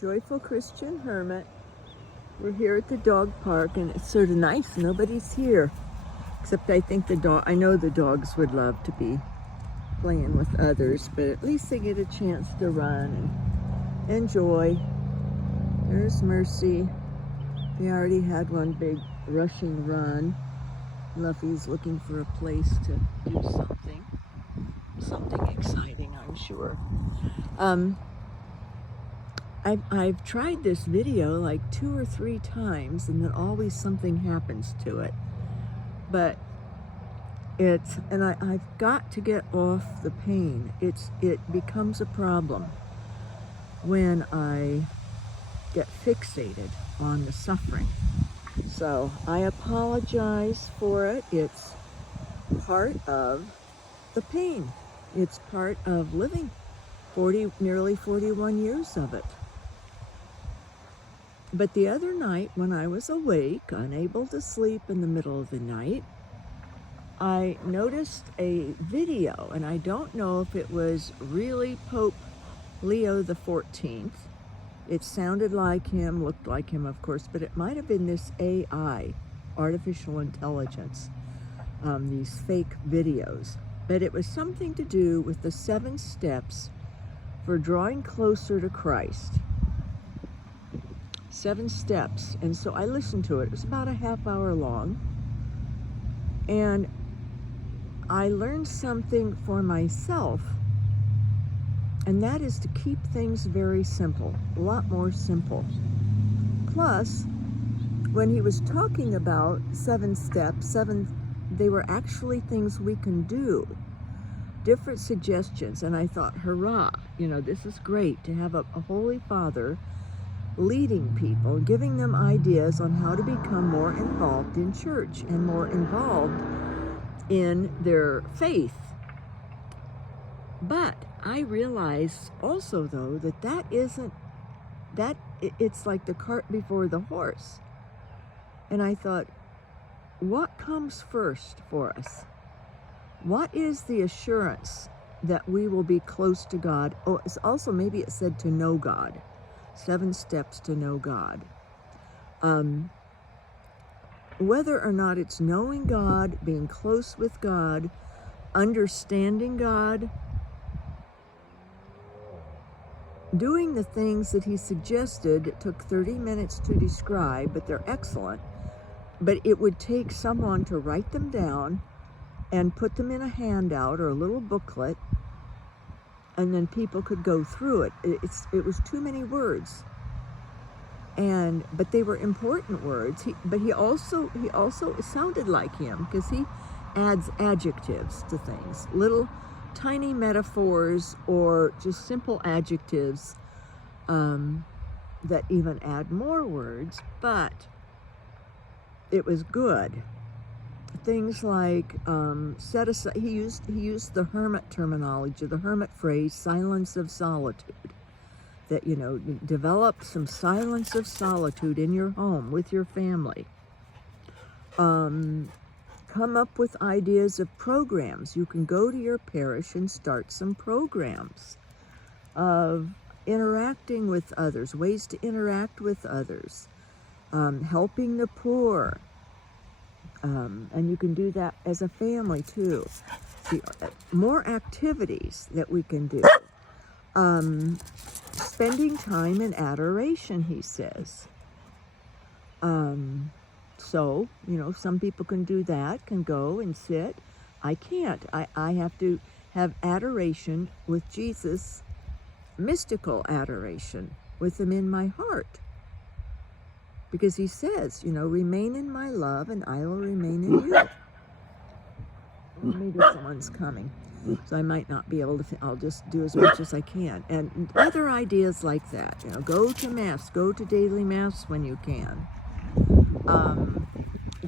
Joyful Christian Hermit. We're here at the dog park and it's sort of nice. Nobody's here. Except I think I know the dogs would love to be playing with others, but at least they get a chance to run and enjoy. There's Mercy. They already had one big rushing run. Luffy's looking for a place to do something exciting, I'm sure. I've tried this video like 2 or 3 times and then always something happens to it. But I've got to get off the pain. It becomes a problem when I get fixated on the suffering. So I apologize for it. It's part of the pain. It's part of living nearly 41 years of it. But the other night when I was awake, unable to sleep in the middle of the night, I noticed a video, and I don't know if it was really Pope Leo XIV. It sounded like him, looked like him, of course, but it might have been this AI, artificial intelligence, these fake videos. But it was something to do with the 7 steps for drawing closer to Christ. 7 steps. And so I listened to it. It was about a half hour long. And I learned something for myself, and that is to keep things very simple, a lot more simple. Plus, when he was talking about 7 steps, they were actually things we can do, different suggestions. And I thought, hurrah, this is great to have a Holy Father leading people, giving them ideas on how to become more involved in church and more involved in their faith. But I realized also, though, it's like the cart before the horse. And I thought, what comes first for us? What is the assurance that we will be close to God? Oh, it's also, maybe it said to know God. 7 steps to know God. Whether or not it's knowing God, being close with God, understanding God, doing the things that he suggested. It took 30 minutes to describe, but they're excellent. But it would take someone to write them down and put them in a handout or a little booklet, and then people could go through it. It was too many words. But they were important words. He also it sounded like him, because he adds adjectives to things, little tiny metaphors or just simple adjectives that even add more words. But it was good. Things like set aside. He used the hermit terminology, the hermit phrase, silence of solitude. That, develop some silence of solitude in your home with your family. Come up with ideas of programs. You can go to your parish and start some programs of interacting with others, ways to interact with others, helping the poor. And you can do that as a family too. See, more activities that we can do. Spending time in adoration, he says. So, some people can do that, can go and sit. I can't. I have to have adoration with Jesus, mystical adoration with him in my heart. Because he says, remain in my love and I will remain in you. Maybe someone's coming. So I might not be able to, I'll just do as much as I can. And other ideas like that, go to Mass, go to daily Mass when you can.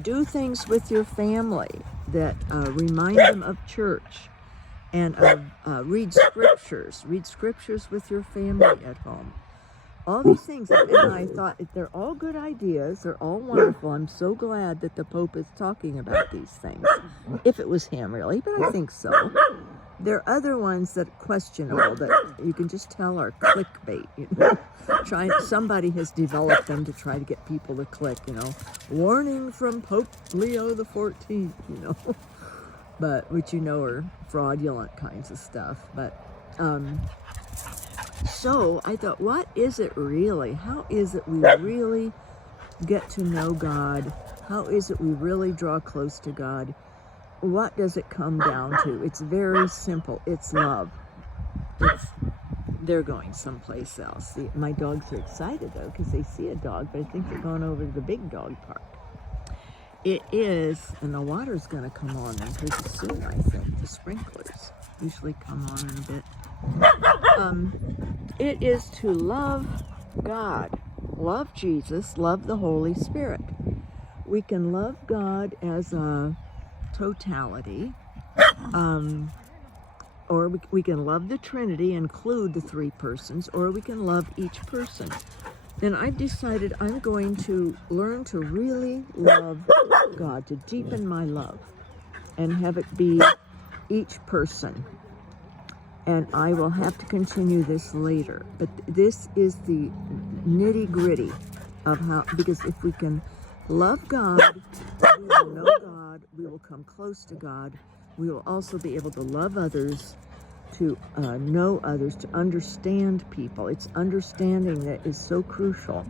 Do things with your family that remind them of church and read scriptures with your family at home. All these things, and I thought, they're all good ideas, they're all wonderful. I'm so glad that the Pope is talking about these things. If it was him, really, but I think so. There are other ones that are questionable that you can just tell are clickbait. You know, somebody has developed them to try to get people to click. You know, warning from Pope Leo XIV. You know, but which you know are fraudulent kinds of stuff. But so I thought, what is it really? How is it we really get to know God? How is it we really draw close to God? What does it come down to? It's very simple. It's love. They're going someplace else. See, my dogs are excited, though, because they see a dog, but I think they're going over to the big dog park. It is, and the water's going to come on them pretty soon, I think. The sprinklers usually come on in a bit. It is to love God, love Jesus, love the Holy Spirit. We can love God as a totality, or we can love the Trinity, include the three persons, or we can love each person. And I've decided I'm going to learn to really love God, to deepen my love, and have it be each person. And I will have to continue this later. But this is the nitty-gritty of how, because if we can love God, we will know God, we will come close to God, we will also be able to love others, to know others, to understand people. It's understanding that is so crucial,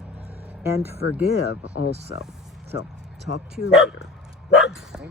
and forgive also. So, talk to you later.